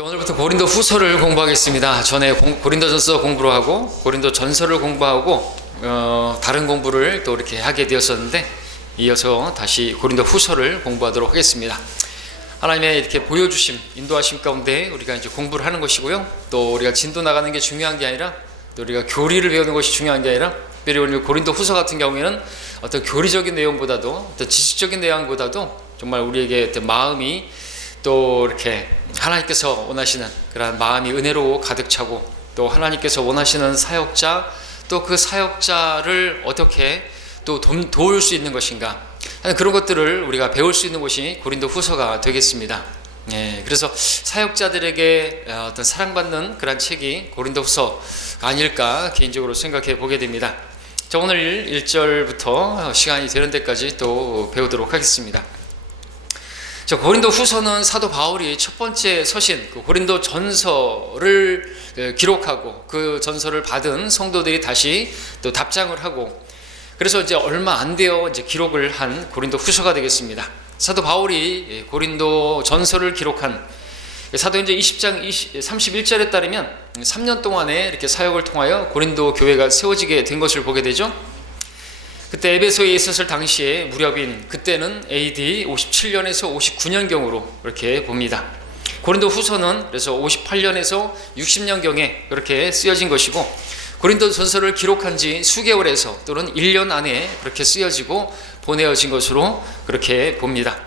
자, 오늘부터 고린도 후서를 공부하겠습니다. 전에 고린도전서 공부를 하고 고린도전서를 공부하고 다른 공부를 또 이렇게 하게 되었었는데, 이어서 다시 고린도 후서를 공부하도록 하겠습니다. 하나님의 이렇게 보여주심, 인도하심 가운데 우리가 이제 공부를 하는 것이고요. 또 우리가 진도 나가는 게 중요한 게 아니라, 또 우리가 교리를 배우는 것이 중요한 게 아니라, 특별히 오늘 고린도 후서 같은 경우에는 어떤 교리적인 내용보다도, 어떤 지식적인 내용보다도 정말 우리에게 어떤 마음이 또 이렇게 하나님께서 원하시는 그런 마음이 은혜로 가득 차고, 또 하나님께서 원하시는 사역자, 또 그 사역자를 어떻게 또 도울 수 있는 것인가 하는 그런 것들을 우리가 배울 수 있는 곳이 고린도 후서가 되겠습니다. 그래서 사역자들에게 어떤 사랑받는 그런 책이 고린도 후서 아닐까 개인적으로 생각해 보게 됩니다. 자, 오늘 1절부터 시간이 되는 데까지 또 배우도록 하겠습니다. 자, 고린도 후서는 사도 바울이 첫 번째 서신, 그 고린도 전서를 기록하고 그 전서를 받은 성도들이 다시 또 답장을 하고, 그래서 이제 얼마 안 되어 이제 기록을 한 고린도 후서가 되겠습니다. 사도 바울이 고린도 전서를 기록한 사도행전 20장 31절에 따르면 3년 동안에 이렇게 사역을 통하여 고린도 교회가 세워지게 된 것을 보게 되죠. 그때 에베소에 있었을 당시에 무렵인 그때는 AD 57년에서 59년경으로 이렇게 봅니다. 고린도 후서는 그래서 58년에서 60년경에 그렇게 쓰여진 것이고, 고린도 전서를 기록한 지 수개월에서 또는 1년 안에 그렇게 쓰여지고 보내어진 것으로 그렇게 봅니다.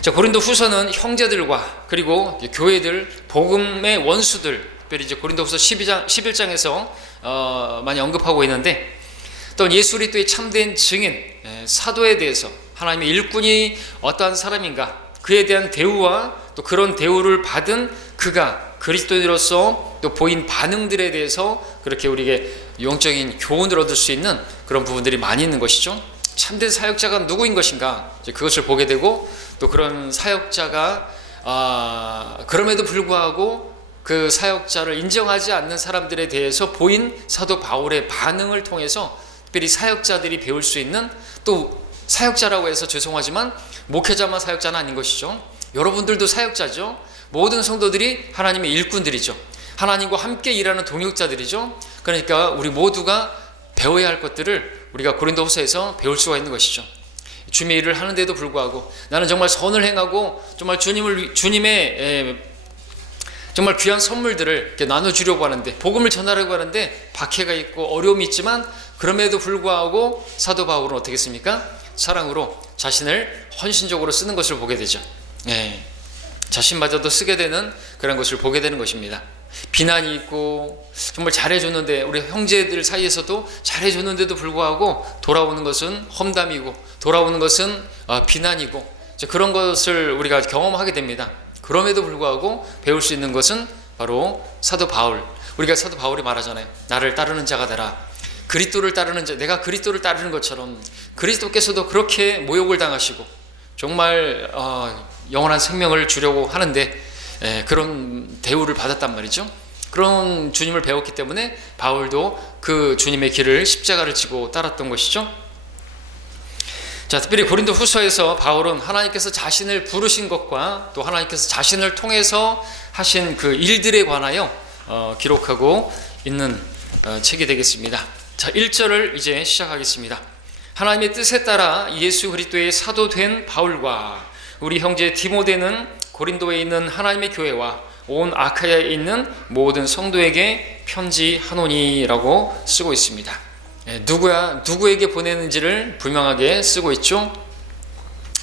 자, 고린도 후서는 형제들과 그리고 교회들, 복음의 원수들, 특별히 이제 고린도 후서 11장에서 많이 언급하고 있는데, 또 예수 그리스도의 참된 증인, 사도에 대해서 하나님의 일꾼이 어떠한 사람인가, 그에 대한 대우와 또 그런 대우를 받은 그가 그리스도인으로서 또 보인 반응들에 대해서 그렇게 우리에게 영적인 교훈을 얻을 수 있는 그런 부분들이 많이 있는 것이죠. 참된 사역자가 누구인 것인가, 이제 그것을 보게 되고, 또 그런 사역자가 그럼에도 불구하고 그 사역자를 인정하지 않는 사람들에 대해서 보인 사도 바울의 반응을 통해서 특별히 사역자들이 배울 수 있는, 또 사역자라고 해서 죄송하지만 목회자만 사역자는 아닌 것이죠. 여러분들도 사역자죠. 모든 성도들이 하나님의 일꾼들이죠. 하나님과 함께 일하는 동역자들이죠. 그러니까 우리 모두가 배워야 할 것들을 우리가 고린도 후서에서 배울 수가 있는 것이죠. 주님의 일을 하는데도 불구하고 나는 정말 선을 행하고 정말 주님의 정말 귀한 선물들을 이렇게 나눠주려고 하는데, 복음을 전하려고 하는데 박해가 있고 어려움이 있지만, 그럼에도 불구하고 사도 바울은 어떻게 했습니까? 사랑으로 자신을 헌신적으로 쓰는 것을 보게 되죠. 자신마저도 쓰게 되는 그런 것을 보게 되는 것입니다. 비난이 있고 정말 잘해줬는데, 우리 형제들 사이에서도 잘해줬는데도 불구하고 돌아오는 것은 험담이고 돌아오는 것은 비난이고, 그런 것을 우리가 경험하게 됩니다. 그럼에도 불구하고 배울 수 있는 것은 바로 사도 바울, 우리가 사도 바울이 말하잖아요. 나를 따르는 자가 되라. 그리스도를 따르는 자, 내가 그리스도를 따르는 것처럼 그리스도께서도 그렇게 모욕을 당하시고 정말 영원한 생명을 주려고 하는데 그런 대우를 받았단 말이죠. 그런 주님을 배웠기 때문에 바울도 그 주님의 길을, 십자가를 지고 따랐던 것이죠. 자, 특별히 고린도 후서에서 바울은 하나님께서 자신을 부르신 것과 또 하나님께서 자신을 통해서 하신 그 일들에 관하여 기록하고 있는 책이 되겠습니다. 자, 1절을 이제 시작하겠습니다. 하나님의 뜻에 따라 예수 그리스도의 사도된 바울과 우리 형제 디모데는 고린도에 있는 하나님의 교회와 온 아카야에 있는 모든 성도에게 편지하노니라고 쓰고 있습니다. 누구에게 보내는지를 분명하게 쓰고 있죠.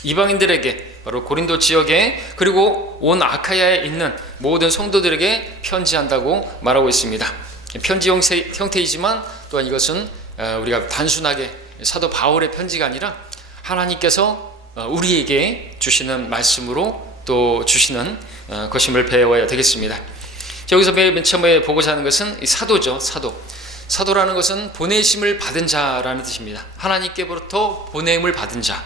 이방인들에게, 바로 고린도 지역에, 그리고 온 아카야에 있는 모든 성도들에게 편지한다고 말하고 있습니다. 편지 형태이지만 또한 이것은 우리가 단순하게 사도 바울의 편지가 아니라 하나님께서 우리에게 주시는 말씀으로 또 주시는 것임을 배워야 되겠습니다. 여기서 맨 처음에 보고자 하는 것은 사도죠. 사도라는 것은 보내심을 받은 자라는 뜻입니다. 하나님께로부터 보냄을 받은 자.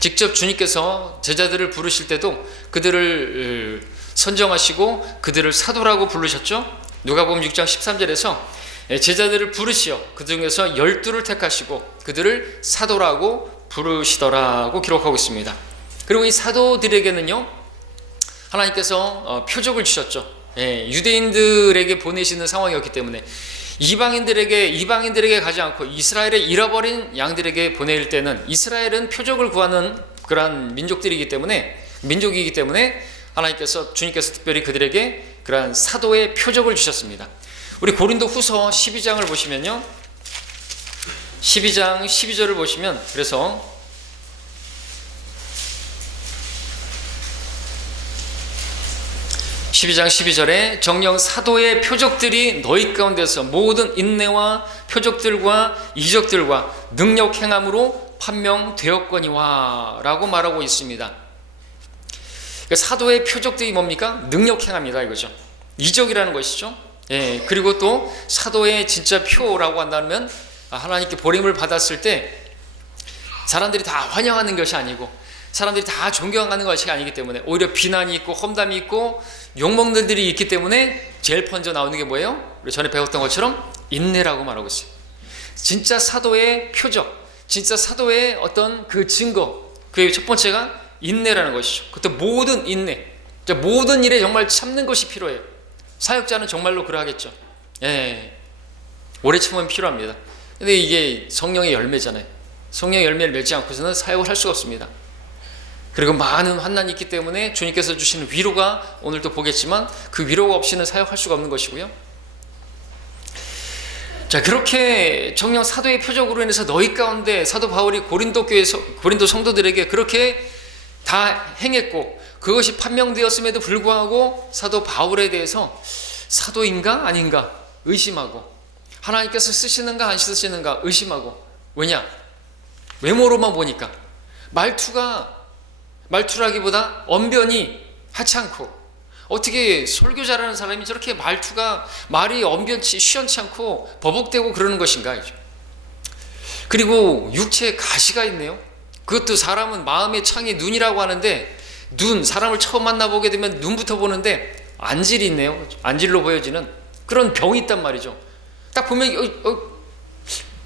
직접 주님께서 제자들을 부르실 때도 그들을 선정하시고 그들을 사도라고 부르셨죠. 누가복음 6장 13절에서 제자들을 부르시어 그 중에서 12를 택하시고 그들을 사도라고 부르시더라고 기록하고 있습니다. 그리고 이 사도들에게는요, 하나님께서 표적을 주셨죠. 예, 유대인들에게 보내시는 상황이었기 때문에 이방인들에게 가지 않고 이스라엘의 잃어버린 양들에게 보낼 때는, 이스라엘은 표적을 구하는 그러한 민족이기 때문에 주님께서 특별히 그들에게 그러한 사도의 표적을 주셨습니다. 우리 고린도 후서 12장을 보시면요, 12장 12절을 보시면, 그래서 12장 12절에 정령 사도의 표적들이 너희 가운데서 모든 인내와 표적들과 이적들과 능력 행함으로 판명되었거니와 라고 말하고 있습니다. 그러니까 사도의 표적들이 뭡니까? 능력 행함이다 이거죠. 이적이라는 것이죠. 예, 그리고 또 사도의 진짜 표라고 한다면, 하나님께 보림을 받았을 때 사람들이 다 환영하는 것이 아니고, 사람들이 다 존경하는 것이 아니기 때문에, 오히려 비난이 있고 험담이 있고 욕먹는 들이 있기 때문에 제일 먼저 나오는 게 뭐예요? 우리 전에 배웠던 것처럼 인내라고 말하고 있어요. 진짜 사도의 표적, 진짜 사도의 어떤 그 증거, 그 첫 번째가 인내라는 것이죠. 그때 모든 인내, 모든 일에 정말 참는 것이 필요해요. 사역자는 정말로 그러하겠죠. 예, 오래 참으면 필요합니다. 근데 이게 성령의 열매잖아요. 성령의 열매를 맺지 않고서는 사역을 할 수가 없습니다. 그리고 많은 환난이 있기 때문에 주님께서 주시는 위로가, 오늘도 보겠지만 그 위로가 없이는 사역할 수가 없는 것이고요. 자, 그렇게 정령 사도의 표적으로 인해서 너희 가운데 사도 바울이 고린도 성도들에게 그렇게 다 행했고, 그것이 판명되었음에도 불구하고 사도 바울에 대해서 사도인가 아닌가 의심하고, 하나님께서 쓰시는가 안 쓰시는가 의심하고. 왜냐? 외모로만 보니까 말투라기보다 언변이 하찮고, 어떻게 설교 잘하는 사람이 저렇게 말이 언변치 시원치 않고 버벅대고 그러는 것인가. 그리고 육체에 가시가 있네요. 그것도 사람은 마음의 창이 눈이라고 하는데, 사람을 처음 만나보게 되면 눈부터 보는데 안질이 있네요. 안질로 보여지는 그런 병이 있단 말이죠. 딱 보면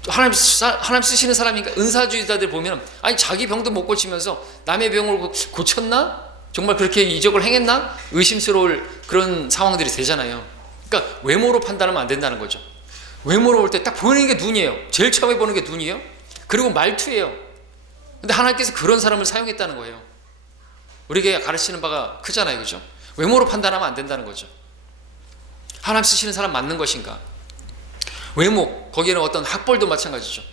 하나님 쓰시는 사람이니까, 은사주의자들 보면 자기 병도 못 고치면서 남의 병을 고쳤나? 정말 그렇게 이적을 행했나? 의심스러울 그런 상황들이 되잖아요. 그러니까 외모로 판단하면 안 된다는 거죠. 외모로 볼 때 딱 보이는 게 눈이에요. 제일 처음에 보는 게 눈이에요. 그리고 말투예요. 근데 하나님께서 그런 사람을 사용했다는 거예요. 우리에게 가르치는 바가 크잖아요. 그죠? 외모로 판단하면 안 된다는 거죠. 하나님 쓰시는 사람 맞는 것인가? 외모, 거기에는 어떤 학벌도 마찬가지죠.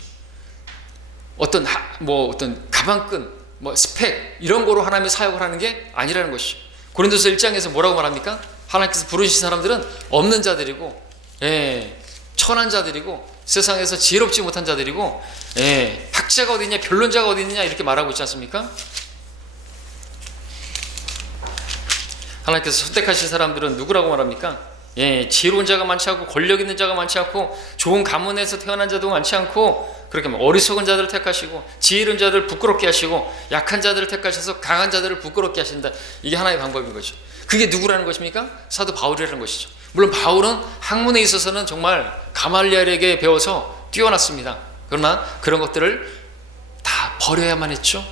어떤 가방끈, 스펙, 이런 거로 하나님의 사역을 하는 게 아니라는 것이죠. 고린도서 1장에서 뭐라고 말합니까? 하나님께서 부르신 사람들은 없는 자들이고, 천한 자들이고, 세상에서 지혜롭지 못한 자들이고, 학자가 어디 있냐, 변론자가 어디 있느냐, 이렇게 말하고 있지 않습니까? 하나님께서 선택하신 사람들은 누구라고 말합니까? 지혜로운 자가 많지 않고, 권력 있는 자가 많지 않고, 좋은 가문에서 태어난 자도 많지 않고, 그렇게 어리석은 자들을 택하시고, 지혜로운 자들을 부끄럽게 하시고, 약한 자들을 택하셔서 강한 자들을 부끄럽게 하신다. 이게 하나의 방법인 거죠. 그게 누구라는 것입니까? 사도 바울이라는 것이죠. 물론 바울은 학문에 있어서는 정말 가말리엘에게 배워서 뛰어났습니다. 그러나 그런 것들을 다 버려야만 했죠.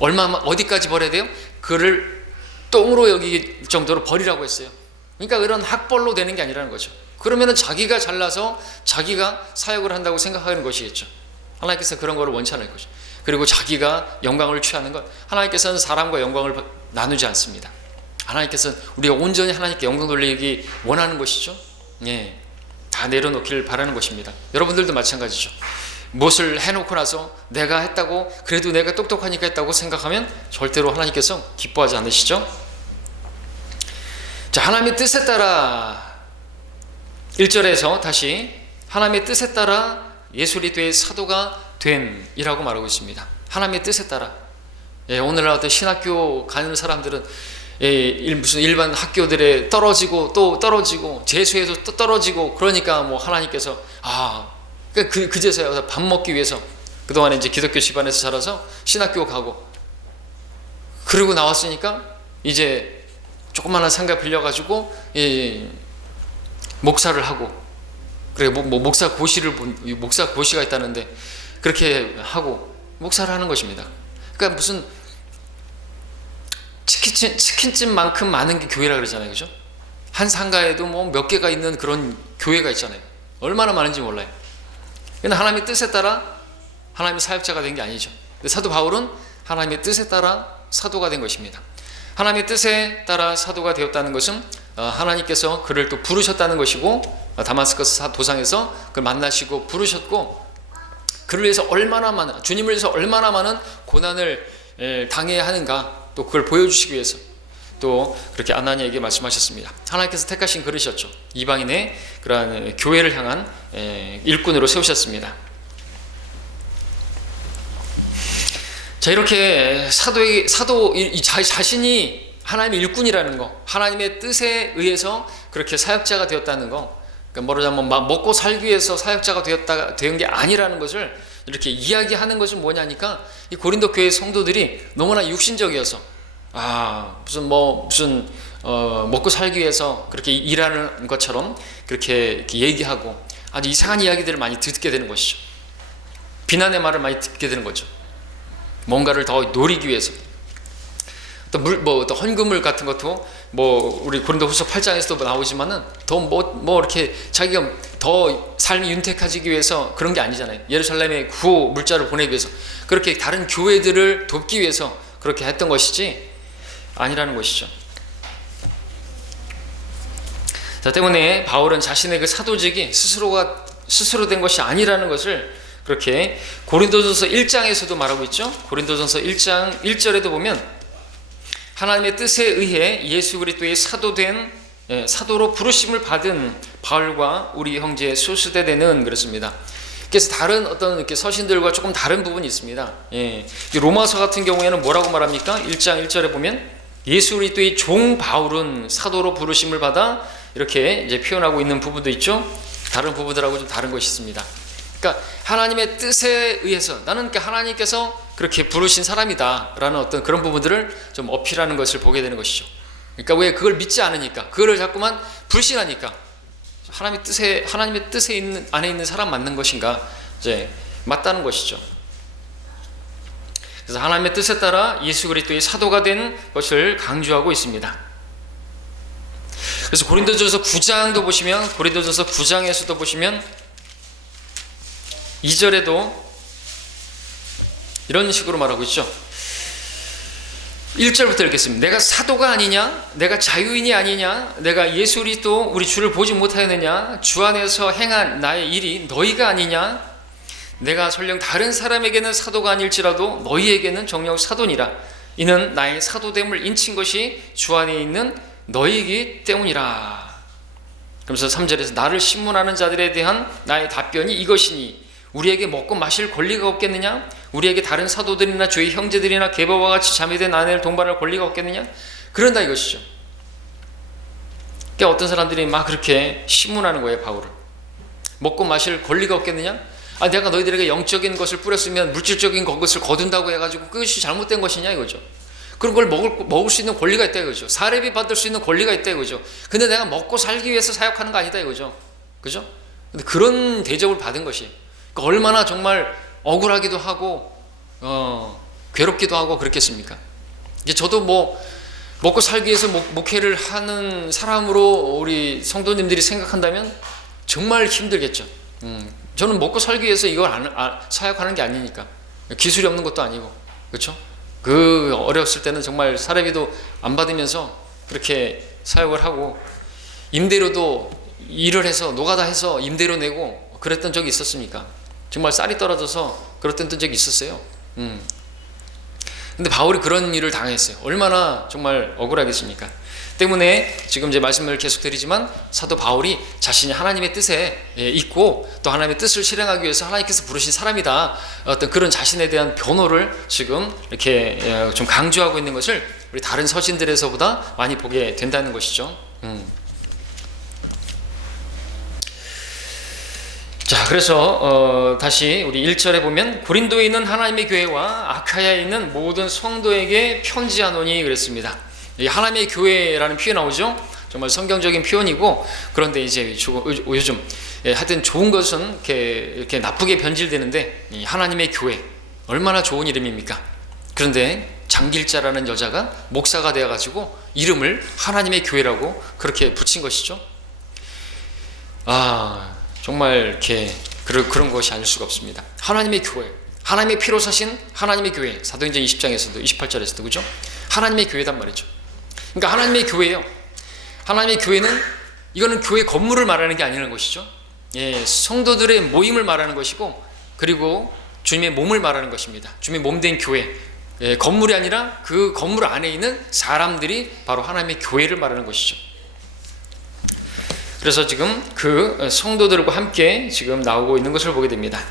어디까지 버려야 돼요? 그를 똥으로 여길 정도로 버리라고 했어요. 그러니까 그런 학벌로 되는 게 아니라는 거죠. 그러면은 자기가 잘나서 자기가 사역을 한다고 생각하는 것이겠죠. 하나님께서 그런 거를 원치 않을 거죠. 그리고 자기가 영광을 취하는 것, 하나님께서는 사람과 영광을 나누지 않습니다. 하나님께서는 우리가 온전히 하나님께 영광 돌리기 원하는 것이죠. 다 내려놓기를 바라는 것입니다. 여러분들도 마찬가지죠. 무엇을 해놓고 나서 내가 했다고, 그래도 내가 똑똑하니까 했다고 생각하면 절대로 하나님께서 기뻐하지 않으시죠. 자, 하나님의 뜻에 따라 1절에서 다시 하나님의 뜻에 따라 예수리도의 사도가 된 이라고 말하고 있습니다. 하나님의 뜻에 따라. 오늘날 어떤 신학교 가는 사람들은 무슨 일반 학교들에 떨어지고 또 떨어지고 재수해서 또 떨어지고, 그러니까 하나님께서 그제서야 밥 먹기 위해서 그동안에 이제 기독교 집안에서 자라서 신학교 가고, 그리고 나왔으니까 이제 조그마한 상가 빌려가지고 목사를 하고, 그래 목사 고시가 있다는데 그렇게 하고 목사를 하는 것입니다. 그러니까 무슨 치킨집만큼 많은 게 교회라 그러잖아요, 그죠? 한 상가에도 뭐 몇 개가 있는 그런 교회가 있잖아요. 얼마나 많은지 몰라요. 근데 하나님의 뜻에 따라 하나님의 사역자가 된 게 아니죠. 근데 사도 바울은 하나님의 뜻에 따라 사도가 된 것입니다. 하나님의 뜻에 따라 사도가 되었다는 것은 하나님께서 그를 또 부르셨다는 것이고, 다마스커스 도상에서 그를 만나시고 부르셨고, 그를 위해서 얼마나 많은, 주님을 위해서 얼마나 많은 고난을 당해야 하는가, 또 그걸 보여주시기 위해서 또 그렇게 아나니에게 말씀하셨습니다. 하나님께서 택하신 그릇이었죠. 이방인의 그러한 교회를 향한 일꾼으로 세우셨습니다. 자, 이렇게 사도 자신이 하나님의 일꾼이라는 거, 하나님의 뜻에 의해서 그렇게 사역자가 되었다는 거, 그러니까 말하자면 먹고 살기 위해서 사역자가 된 게 아니라는 것을 이렇게 이야기하는 것은 뭐냐니까, 이 고린도 교회 성도들이 너무나 육신적이어서 무슨 먹고 살기 위해서 그렇게 일하는 것처럼 그렇게 얘기하고 아주 이상한 이야기들을 많이 듣게 되는 것이죠. 비난의 말을 많이 듣게 되는 거죠. 뭔가를 더 노리기 위해서. 또 헌금물 같은 것도 우리 고린도후서 8장에서도 나오지만은 더 이렇게 자기가 더 삶이 윤택해지기 위해서 그런 게 아니잖아요. 예루살렘에 구호 물자를 보내기 위해서, 그렇게 다른 교회들을 돕기 위해서 그렇게 했던 것이지 아니라는 것이죠. 자, 때문에 바울은 자신의 그 사도직이 스스로 된 것이 아니라는 것을 그렇게 고린도전서 1장에서도 말하고 있죠. 고린도전서 1장 1절에도 보면 하나님의 뜻에 의해 예수 그리스도의 사도로 부르심을 받은 바울과 우리 형제 소스데데는 그렇습니다. 그래서 다른 어떤 이렇게 서신들과 조금 다른 부분이 있습니다. 로마서 같은 경우에는 뭐라고 말합니까? 1장 1절에 보면 예수 그리스도의 종 바울은 사도로 부르심을 받아 이렇게 이제 표현하고 있는 부분도 있죠. 다른 부분들하고 좀 다른 것이 있습니다. 그러니까 하나님의 뜻에 의해서 나는 그러니까 하나님께서 그렇게 부르신 사람이다라는 어떤 그런 부분들을 좀 어필하는 것을 보게 되는 것이죠. 그러니까 왜 그걸 믿지 않으니까, 그거를 자꾸만 불신하니까 하나님의 뜻에 안에 있는 사람 맞는 것인가, 이제 맞다는 것이죠. 그래서 하나님의 뜻에 따라 예수 그리스도의 사도가 된 것을 강조하고 있습니다. 그래서 고린도전서 9장도 보시면, 고린도전서 9장에서도 보시면 2절에도 이런 식으로 말하고 있죠. 1절부터 읽겠습니다. 내가 사도가 아니냐? 내가 자유인이 아니냐? 내가 예수 그리스도 우리 주를 보지 못하였느냐? 주 안에서 행한 나의 일이 너희가 아니냐? 내가 설령 다른 사람에게는 사도가 아닐지라도 너희에게는 정녕 사도니라. 이는 나의 사도됨을 인친 것이 주 안에 있는 너희이기 때문이라. 그러면서 3절에서 나를 신문하는 자들에 대한 나의 답변이 이것이니 우리에게 먹고 마실 권리가 없겠느냐? 우리에게 다른 사도들이나 주의 형제들이나 게바와 같이 자매된 아내를 동반할 권리가 없겠느냐? 그런다 이것이죠. 그러니까 어떤 사람들이 막 그렇게 신문하는 거예요, 바울을. 먹고 마실 권리가 없겠느냐? 내가 너희들에게 영적인 것을 뿌렸으면 물질적인 것을 거둔다고 해가지고 그것이 잘못된 것이냐 이거죠. 그런 걸 먹을 수 있는 권리가 있다 이거죠. 사례비 받을 수 있는 권리가 있다 이거죠. 근데 내가 먹고 살기 위해서 사역하는 거 아니다 이거죠. 그죠? 근데 그런 대접을 받은 것이, 그러니까 얼마나 정말 억울하기도 하고 괴롭기도 하고 그렇겠습니까? 이제 저도 먹고 살기 위해서 목회를 하는 사람으로 우리 성도님들이 생각한다면 정말 힘들겠죠. 저는 먹고 살기 위해서 이걸 사역하는 게 아니니까, 기술이 없는 것도 아니고, 그렇죠? 그 어렸을 때는 정말 사례비도 안 받으면서 그렇게 사역을 하고, 임대료도 일을 해서 노가다 해서 임대료 내고 그랬던 적이 있었습니까? 정말 쌀이 떨어져서 그랬던 적이 있었어요. 근데 바울이 그런 일을 당했어요. 얼마나 정말 억울하겠습니까? 때문에 지금 이제 말씀을 계속 드리지만 사도 바울이 자신이 하나님의 뜻에 있고 또 하나님의 뜻을 실행하기 위해서 하나님께서 부르신 사람이다, 어떤 그런 자신에 대한 변호를 지금 이렇게 좀 강조하고 있는 것을 우리 다른 서신들에서보다 많이 보게 된다는 것이죠. 자, 그래서 다시 우리 1절에 보면 고린도에 있는 하나님의 교회와 아카야에 있는 모든 성도에게 편지하노니 그랬습니다. 이 하나님의 교회라는 표현 나오죠. 정말 성경적인 표현이고, 그런데 이제 요즘 하여튼 좋은 것은 이렇게 나쁘게 변질되는데, 이 하나님의 교회 얼마나 좋은 이름입니까? 그런데 장길자라는 여자가 목사가 되어가지고 이름을 하나님의 교회라고 그렇게 붙인 것이죠. 정말 이렇게 그런 것이 아닐 수가 없습니다. 하나님의 교회, 하나님의 피로 사신 하나님의 교회, 사도행전 20장에서도 28절에서도 그죠? 하나님의 교회단 말이죠. 그러니까 하나님의 교회예요. 하나님의 교회는 이거는 교회 건물을 말하는 게 아니라는 것이죠. 성도들의 모임을 말하는 것이고, 그리고 주님의 몸을 말하는 것입니다. 주님의 몸된 교회, 건물이 아니라 그 건물 안에 있는 사람들이 바로 하나님의 교회를 말하는 것이죠. 그래서 지금 그 성도들과 함께 지금 나오고 있는 것을 보게 됩니다.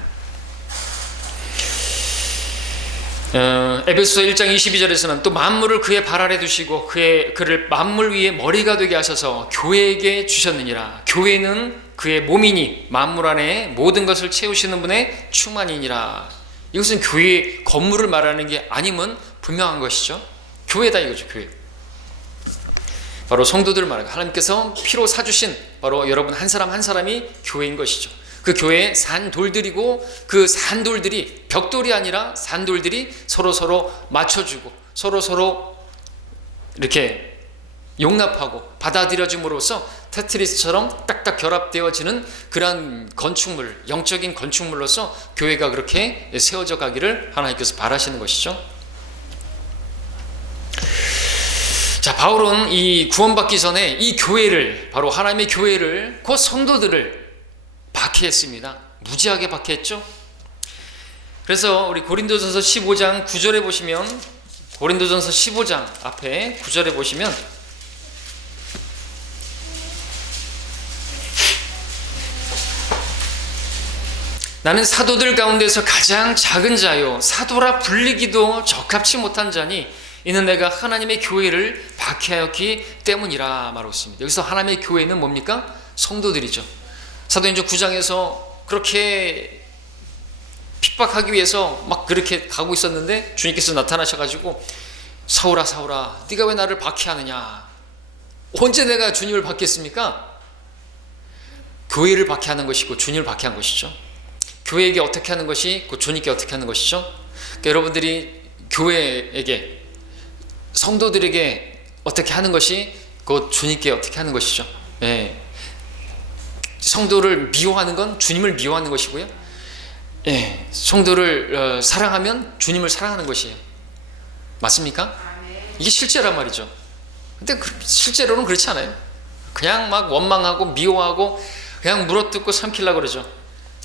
에베소서 1장 22절에서는 또 만물을 그의 발 아래 두시고 그를 만물 위에 머리가 되게 하셔서 교회에게 주셨느니라. 교회는 그의 몸이니 만물 안에 모든 것을 채우시는 분의 충만이니라. 이것은 교회 건물을 말하는 게 아님은 분명한 것이죠. 교회다 이거죠. 교회. 바로 성도들을 말하는, 하나님께서 피로 사주신 바로 여러분 한 사람 한 사람이 교회인 것이죠. 그 교회의 산돌들이고, 그 산돌들이 벽돌이 아니라 산돌들이 서로 맞춰주고 서로 이렇게 용납하고 받아들여줌으로써 테트리스처럼 딱딱 결합되어지는 그러한 건축물, 영적인 건축물로서 교회가 그렇게 세워져 가기를 하나님께서 바라시는 것이죠. 자, 바울은 이 구원받기 전에 이 교회를, 바로 하나님의 교회를, 그 성도들을 박해했습니다. 무지하게 박해했죠. 그래서 우리 고린도전서 15장 9절에 보시면, 고린도전서 15장 앞에 9절에 보시면 나는 사도들 가운데서 가장 작은 자요 사도라 불리기도 적합치 못한 자니 이는 내가 하나님의 교회를 박해하였기 때문이라 말하고 있습니다. 여기서 하나님의 교회는 뭡니까? 성도들이죠. 사도행전 9장에서 그렇게 핍박하기 위해서 막 그렇게 가고 있었는데 주님께서 나타나셔가지고 사울아 사울아 네가 왜 나를 박해하느냐. 언제 내가 주님을 박해했습니까? 교회를 박해하는 것이고 주님을 박해한 것이죠. 교회에게 어떻게 하는 것이 그 주님께 어떻게 하는 것이죠. 그러니까 여러분들이 교회에게, 성도들에게 어떻게 하는 것이 그 주님께 어떻게 하는 것이죠. 성도를 미워하는 건 주님을 미워하는 것이고요. 성도를 사랑하면 주님을 사랑하는 것이에요. 맞습니까? 이게 실제란 말이죠. 근데 실제로는 그렇지 않아요. 그냥 막 원망하고 미워하고 그냥 물어뜯고 삼키려고 그러죠.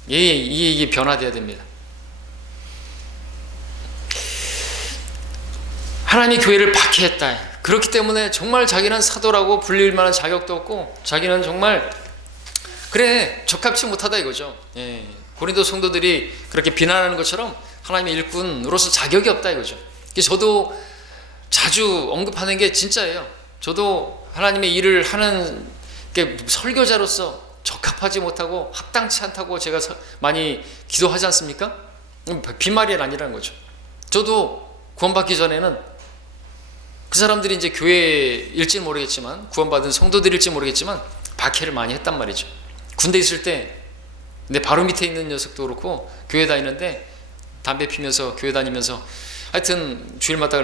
이게 변화되어야 됩니다. 하나님의 교회를 박해했다. 그렇기 때문에 정말 자기는 사도라고 불릴 만한 자격도 없고 자기는 정말 그래 적합치 못하다 이거죠. 고린도 성도들이 그렇게 비난하는 것처럼 하나님의 일꾼으로서 자격이 없다 이거죠. 저도 자주 언급하는 게 진짜예요. 저도 하나님의 일을 하는 게 설교자로서 적합하지 못하고 합당치 않다고 제가 많이 기도하지 않습니까? 빈말이 아니라는 거죠. 저도 구원받기 전에는 그 사람들이 이제 교회일지 모르겠지만, 구원받은 성도들일지 모르겠지만 박해를 많이 했단 말이죠. 군대 있을 때 내 바로 밑에 있는 녀석도 그렇고 교회 다니는데 담배 피면서 교회 다니면서 하여튼 주일마다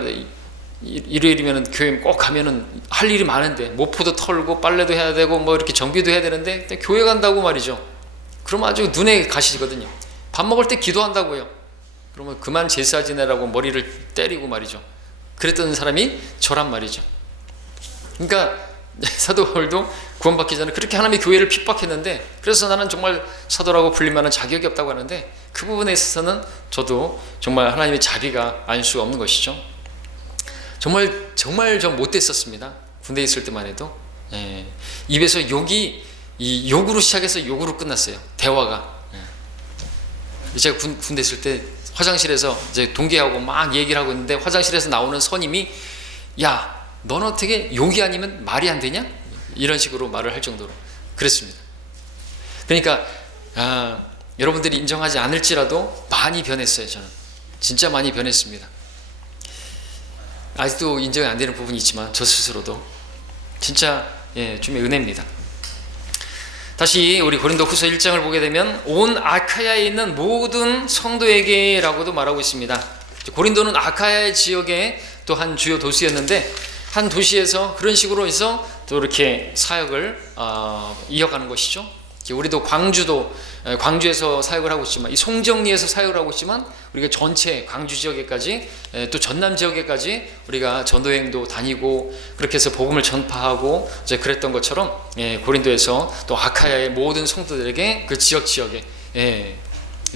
일요일이면 교회 꼭 가면은 할 일이 많은데 모포도 털고 빨래도 해야 되고 뭐 이렇게 정비도 해야 되는데 교회 간다고 말이죠. 그러면 아주 눈에 가시거든요. 밥 먹을 때 기도한다고요. 그러면 그만 제사 지내라고 머리를 때리고 말이죠. 그랬던 사람이 저란 말이죠. 그러니까 사도 바울도 구원받기 전에 그렇게 하나님의 교회를 핍박했는데, 그래서 나는 정말 사도라고 불릴 만한 자격이 없다고 하는데, 그 부분에 있어서는 저도 정말 하나님의 자비가 아닐 수가 없는 것이죠. 정말 좀 못됐었습니다. 군대에 있을 때만 해도 입에서 욕이 욕으로 시작해서 욕으로 끝났어요. 대화가. 제가 군대 있을 때 화장실에서 이제 동기하고 막 얘기를 하고 있는데 화장실에서 나오는 선임이 야, 넌 어떻게 욕이 아니면 말이 안 되냐? 이런 식으로 말을 할 정도로 그랬습니다. 그러니까 여러분들이 인정하지 않을지라도 많이 변했어요. 저는 진짜 많이 변했습니다. 아직도 인정이 안 되는 부분이 있지만 저 스스로도 진짜 주님의 은혜입니다. 다시 우리 고린도후서 1장을 보게 되면 온 아카야에 있는 모든 성도에게 라고도 말하고 있습니다. 고린도는 아카야 지역의 또 한 주요 도시였는데 한 도시에서 그런 식으로 해서 또 이렇게 사역을 이어가는 것이죠. 우리도 광주에서 사역을 하고 있지만 이 송정리에서 사역을 하고 있지만 우리가 전체 광주 지역에까지 또 전남 지역에까지 우리가 전도여행도 다니고 그렇게 해서 복음을 전파하고 이제 그랬던 것처럼 고린도에서 또 아카야의 모든 성도들에게 그 지역에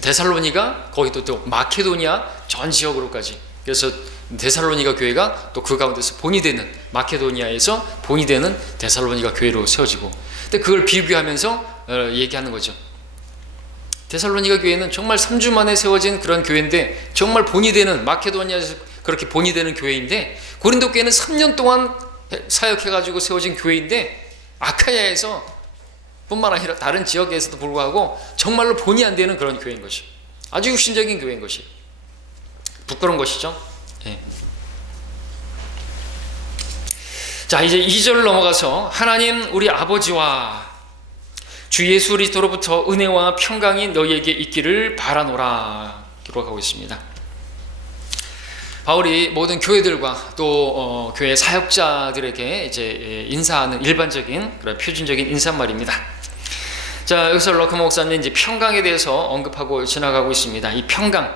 데살로니가 거기도 또 마케도니아 전 지역으로까지 그래서 데살로니가 교회가 또 그 가운데서 본이 되는 마케도니아에서 본이 되는 데살로니가 교회로 세워지고 근데 그걸 비교하면서 얘기하는 거죠. 데살로니가 교회는 정말 3주 만에 세워진 그런 교회인데 정말 본이 되는 마케도니아에서 그렇게 본이 되는 교회인데 고린도 교회는 3년 동안 사역해가지고 세워진 교회인데 아카야에서 뿐만 아니라 다른 지역에서도 불구하고 정말로 본이 안 되는 그런 교회인 것이 아주 육신적인 교회인 것이 부끄러운 것이죠. 자 이제 2절 넘어가서 하나님 우리 아버지와 주 예수 그리스도로부터 은혜와 평강이 너희에게 있기를 바라노라 기록하고 있습니다. 바울이 모든 교회들과 또 교회 사역자들에게 이제 인사하는 일반적인 그런 표준적인 인사말입니다. 자 여기서 러크 목사님 이제 평강에 대해서 언급하고 지나가고 있습니다. 이 평강,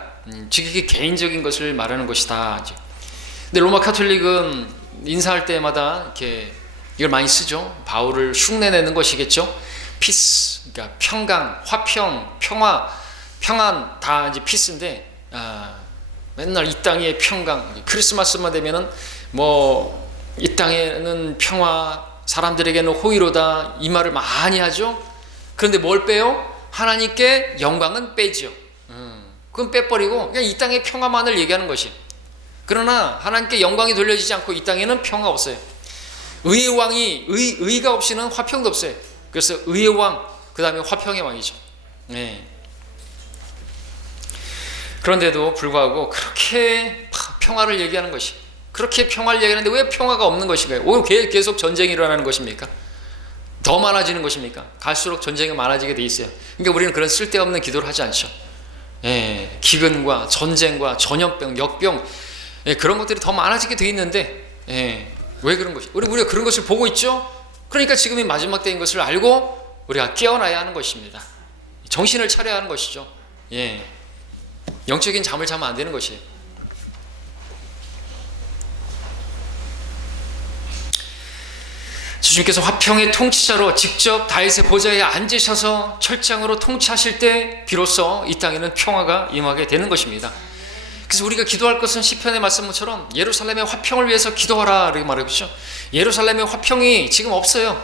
즉 이게 개인적인 것을 말하는 것이다. 근데 로마 카톨릭은 인사할 때마다 이렇게 이걸 많이 쓰죠. 바울을 흉내내는 것이겠죠. 피스, 그러니까 평강, 화평, 평화, 평안 다 이제 피스인데 맨날 이 땅의 평강, 크리스마스만 되면은 뭐 이 땅에는 평화, 사람들에게는 호의로다 이 말을 많이 하죠. 그런데 뭘 빼요? 하나님께 영광은 빼지요. 그건 빼버리고 그냥 이 땅의 평화만을 얘기하는 것이. 그러나 하나님께 영광이 돌려지지 않고 이 땅에는 평화 없어요. 의의 왕이 의가 없이는 화평도 없어요. 그래서 의의 왕, 그 다음에 화평의 왕이죠. 그런데도 불구하고 그렇게 평화를 얘기하는 것이 그렇게 평화를 얘기하는데 왜 평화가 없는 것인가요? 왜 계속 전쟁이 일어나는 것입니까? 더 많아지는 것입니까? 갈수록 전쟁이 많아지게 돼 있어요. 그러니까 우리는 그런 쓸데없는 기도를 하지 않죠. 기근과 전쟁과 전염병, 역병 그런 것들이 더 많아지게 돼 있는데 왜 그런 것이? 우리가 그런 것을 보고 있죠. 그러니까 지금이 마지막 때인 것을 알고 우리가 깨어나야 하는 것입니다. 정신을 차려야 하는 것이죠. 영적인 잠을 자면 안 되는 것이에요. 주님께서 화평의 통치자로 직접 다윗의 보좌에 앉으셔서 철장으로 통치하실 때 비로소 이 땅에는 평화가 임하게 되는 것입니다. 그래서 우리가 기도할 것은 시편의 말씀처럼 예루살렘의 화평을 위해서 기도하라 이렇게 말하죠. 예루살렘의 화평이 지금 없어요.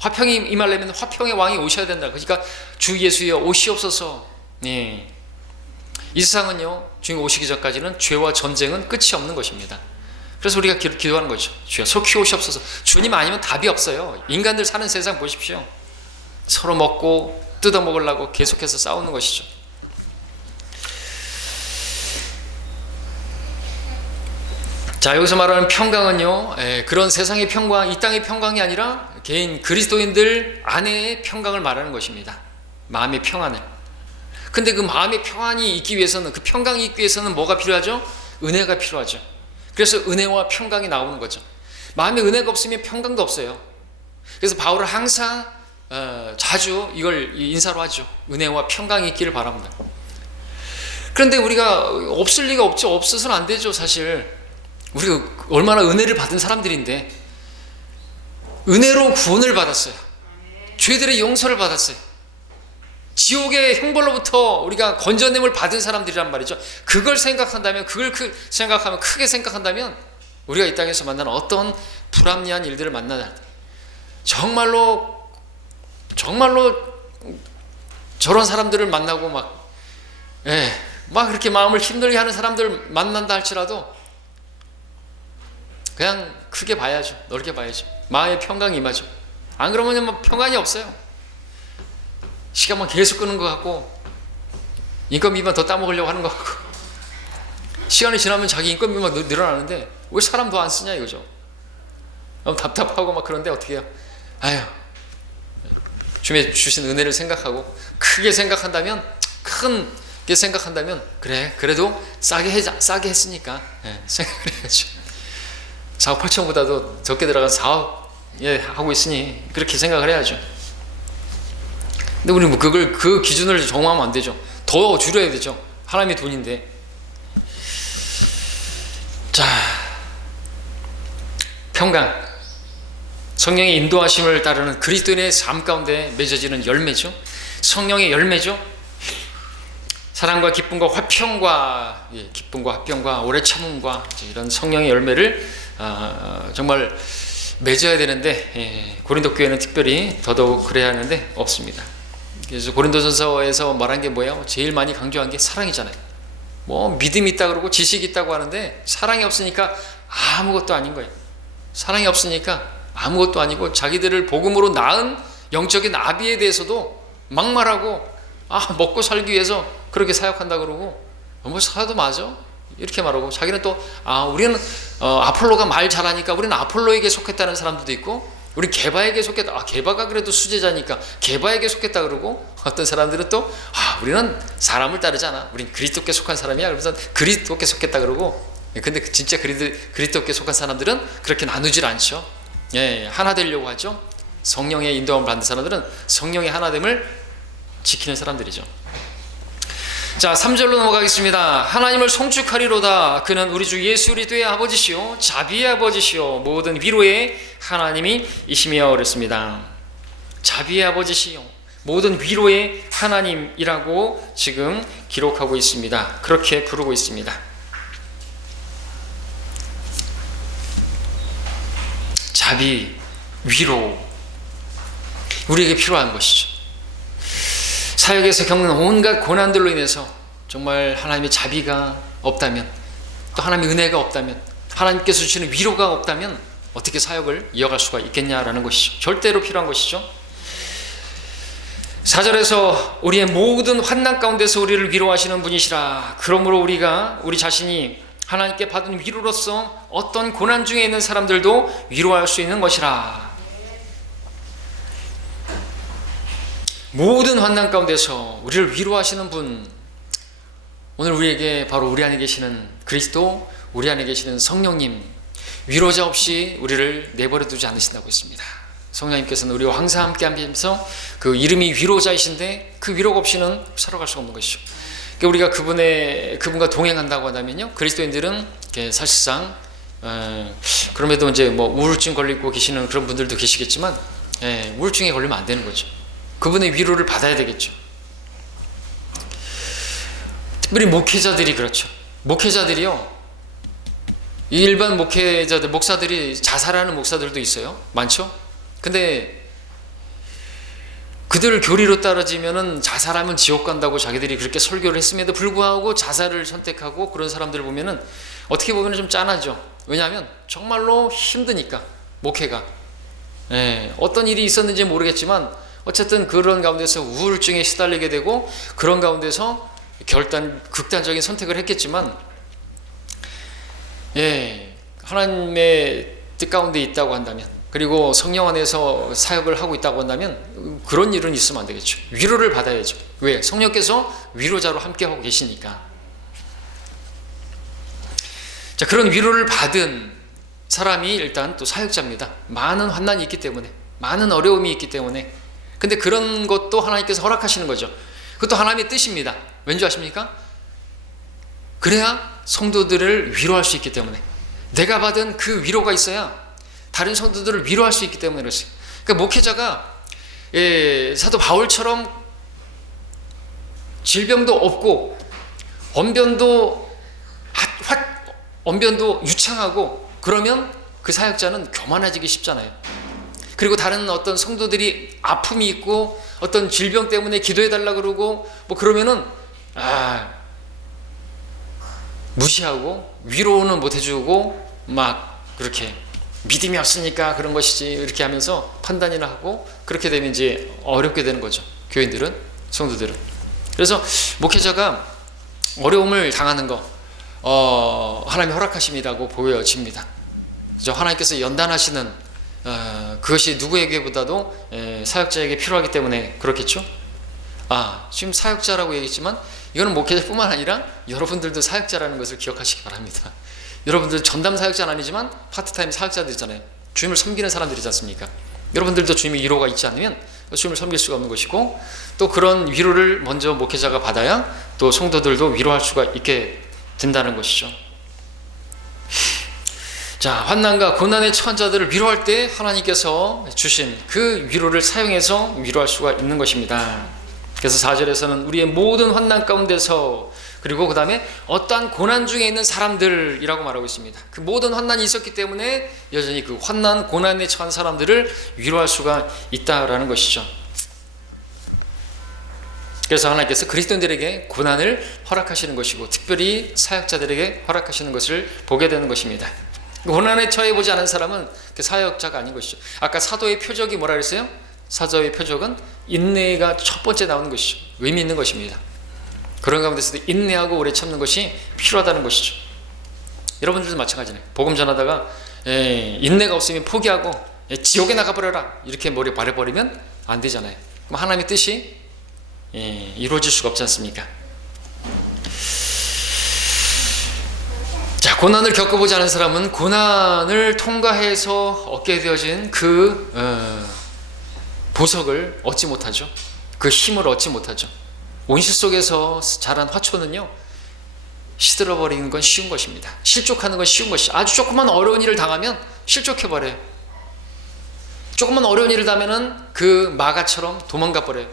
화평이 임하려면 화평의 왕이 오셔야 된다. 그러니까 주 예수여 오시옵소서. 이 세상은요 주님 오시기 전까지는 죄와 전쟁은 끝이 없는 것입니다. 그래서 우리가 기도하는 거죠. 주여 속히 오시옵소서. 주님 아니면 답이 없어요. 인간들 사는 세상 보십시오. 서로 먹고 뜯어 먹으려고 계속해서 싸우는 것이죠. 자 여기서 말하는 평강은요 그런 세상의 평강, 이 땅의 평강이 아니라 개인 그리스도인들 안에의 평강을 말하는 것입니다. 마음의 평안을. 근데 그 마음의 평안이 있기 위해서는, 그 평강이 있기 위해서는 뭐가 필요하죠? 은혜가 필요하죠. 그래서 은혜와 평강이 나오는 거죠. 마음에 은혜가 없으면 평강도 없어요. 그래서 바울은 항상 자주 이걸 인사로 하죠. 은혜와 평강이 있기를 바랍니다. 그런데 우리가 없을 리가 없죠. 없어서는 안 되죠. 사실 우리가 얼마나 은혜를 받은 사람들인데, 은혜로 구원을 받았어요. 죄들의 용서를 받았어요. 지옥의 형벌로부터 우리가 건져냄을 받은 사람들이란 말이죠. 그걸 생각한다면, 생각하면, 크게 생각한다면 우리가 이 땅에서 만나는 어떤 불합리한 일들을 만나다 정말로 저런 사람들을 만나고 막 그렇게 마음을 힘들게 하는 사람들을 만난다 할지라도 그냥 크게 봐야죠. 넓게 봐야죠. 마음의 평강이 임하죠. 안 그러면 뭐 평안이 없어요. 시간만 계속 끄는 것 같고, 인건비만 더 따먹으려고 하는 것 같고, 시간이 지나면 자기 인건비만 늘어나는데 왜 사람 더 안 쓰냐 이거죠. 너무 답답하고 막 그런데 어떻게 해요? 주님의 주신 은혜를 생각하고 크게 생각한다면 큰 이렇게 생각한다면 그래 그래도 싸게 했으니까 생각을 해야죠. 4억 8천보다도 적게 들어간 4억 하고 있으니 그렇게 생각을 해야죠. 근데 우리 뭐 그 기준을 정하면 안 되죠. 더 줄여야 되죠. 하나님의 돈인데. 자, 평강, 성령의 인도하심을 따르는 그리스도인의 삶 가운데 맺어지는 열매죠. 성령의 열매죠. 사랑과 기쁨과 화평과 오래 참음과 이런 성령의 열매를 정말 맺어야 되는데 고린도 교회는 특별히 더더욱 그래야 하는데 없습니다. 그래서 고린도전서에서 말한 게 뭐예요? 제일 많이 강조한 게 사랑이잖아요. 뭐 믿음이 있다 그러고 지식이 있다고 하는데 사랑이 없으니까 아무것도 아닌 거예요. 사랑이 없으니까 아무것도 아니고 자기들을 복음으로 낳은 영적인 아비에 대해서도 막말하고 먹고 살기 위해서 그렇게 사역한다 그러고 뭐 사도 맞아? 이렇게 말하고 자기는 또 우리는 아폴로가 말 잘하니까 우리는 아폴로에게 속했다는 사람들도 있고 우리 게바에게 속했다. 게바가 그래도 수제자니까 게바에게 속했다 그러고 어떤 사람들은 또 우리는 사람을 따르지 않아. 우린 그리스도께 속한 사람이야. 그래서 그리스도께 속했다 그러고 근데 진짜 그리스도께 속한 사람들은 그렇게 나누질 않죠. 하나 되려고 하죠. 성령의 인도함을 받는 사람들은 성령의 하나됨을 지키는 사람들이죠. 자, 3절로 넘어가겠습니다. 하나님을 송축하리로다. 그는 우리 주 예수 그리스도의 아버지시요 자비의 아버지시요 모든 위로의 하나님이 이시며 그랬습니다. 자비의 아버지시요 모든 위로의 하나님이라고 지금 기록하고 있습니다. 그렇게 부르고 있습니다. 자비, 위로, 우리에게 필요한 것이죠. 사역에서 겪는 온갖 고난들로 인해서 정말 하나님의 자비가 없다면, 또 하나님의 은혜가 없다면, 하나님께서 주시는 위로가 없다면 어떻게 사역을 이어갈 수가 있겠냐라는 것이죠. 절대로 필요한 것이죠. 4절에서 우리의 모든 환난 가운데서 우리를 위로하시는 분이시라. 그러므로 우리 자신이 하나님께 받은 위로로서 어떤 고난 중에 있는 사람들도 위로할 수 있는 것이라. 모든 환난 가운데서 우리를 위로하시는 분, 오늘 우리에게 바로 우리 안에 계시는 그리스도, 우리 안에 계시는 성령님, 위로자 없이 우리를 내버려 두지 않으신다고 했습니다. 성령님께서는 우리와 항상 함께 하면서 그 이름이 위로자이신데 그 위로가 없이는 살아갈 수가 없는 것이죠. 우리가 그분과 동행한다고 한다면요, 그리스도인들은 사실상 그럼에도 이제 뭐 우울증 걸리고 계시는 그런 분들도 계시겠지만 우울증에 걸리면 안 되는 거죠. 그분의 위로를 받아야 되겠죠. 특별히 목회자들이 그렇죠. 목회자들이요, 일반 목회자들, 목사들이 자살하는 목사들도 있어요. 많죠. 근데 그들 교리로 따라지면은 자살하면 지옥 간다고 자기들이 그렇게 설교를 했음에도 불구하고 자살을 선택하고 그런 사람들을 보면은 어떻게 보면 좀 짠하죠. 왜냐하면 정말로 힘드니까 목회가. 어떤 일이 있었는지 모르겠지만 어쨌든 그런 가운데서 우울증에 시달리게 되고 그런 가운데서 극단적인 선택을 했겠지만 하나님의 뜻 가운데 있다고 한다면, 그리고 성령 안에서 사역을 하고 있다고 한다면 그런 일은 있으면 안 되겠죠. 위로를 받아야죠. 왜? 성령께서 위로자로 함께하고 계시니까. 자, 그런 위로를 받은 사람이 일단 또 사역자입니다. 많은 환난이 있기 때문에, 많은 어려움이 있기 때문에. 근데 그런 것도 하나님께서 허락하시는 거죠. 그것도 하나님의 뜻입니다. 왠지 아십니까? 그래야 성도들을 위로할 수 있기 때문에, 내가 받은 그 위로가 있어야 다른 성도들을 위로할 수 있기 때문에 그렇어요. 그러니까 목회자가 사도 바울처럼 질병도 없고 언변도 유창하고 그러면 그 사역자는 교만해지기 쉽잖아요. 그리고 다른 어떤 성도들이 아픔이 있고 어떤 질병 때문에 기도해달라 그러고 뭐 그러면은 무시하고 위로는 못 해주고 막 그렇게 믿음이 없으니까 그런 것이지 이렇게 하면서 판단이나 하고, 그렇게 되면 이제 어렵게 되는 거죠. 교인들은, 성도들은. 그래서 목회자가 어려움을 당하는 거 하나님이 허락하심이라고 보여집니다. 그래서 하나님께서 연단하시는 그것이 누구에게보다도 사역자에게 필요하기 때문에 그렇겠죠. 지금 사역자라고 얘기했지만 이거는 목회자뿐만 아니라 여러분들도 사역자라는 것을 기억하시기 바랍니다. 여러분들 전담 사역자는 아니지만 파트타임 사역자들 있잖아요. 주님을 섬기는 사람들이지 않습니까? 여러분들도 주님의 위로가 있지 않으면 주님을 섬길 수가 없는 것이고, 또 그런 위로를 먼저 목회자가 받아야 또 성도들도 위로할 수가 있게 된다는 것이죠. 자, 환난과 고난에 처한 자들을 위로할 때 하나님께서 주신 그 위로를 사용해서 위로할 수가 있는 것입니다. 그래서 4절에서는 우리의 모든 환난 가운데서, 그리고 그 다음에 어떠한 고난 중에 있는 사람들이라고 말하고 있습니다. 그 모든 환난이 있었기 때문에 여전히 그 환난, 고난에 처한 사람들을 위로할 수가 있다라는 것이죠. 그래서 하나님께서 그리스도인들에게 고난을 허락하시는 것이고, 특별히 사역자들에게 허락하시는 것을 보게 되는 것입니다. 고난에 처해보지 않은 사람은 그 사역자가 아닌 것이죠. 아까 사도의 표적이 뭐라 그랬어요? 사도의 표적은 인내가 첫 번째 나오는 것이죠. 의미 있는 것입니다. 그런 가운데서도 인내하고 오래 참는 것이 필요하다는 것이죠. 여러분들도 마찬가지네. 복음 전하다가 인내가 없으면 포기하고 지옥에 나가버려라 이렇게 말해버리면 안 되잖아요. 그럼 하나님의 뜻이 이루어질 수가 없지 않습니까? 자, 고난을 겪어보지 않은 사람은 고난을 통과해서 얻게 되어진 그 보석을 얻지 못하죠. 그 힘을 얻지 못하죠. 온실 속에서 자란 화초는요, 시들어버리는 건 쉬운 것입니다. 실족하는 건 쉬운 것이, 아주 조그만 어려운 일을 당하면 실족해버려요. 조그만 어려운 일을 당하면 그 마가처럼 도망가버려요.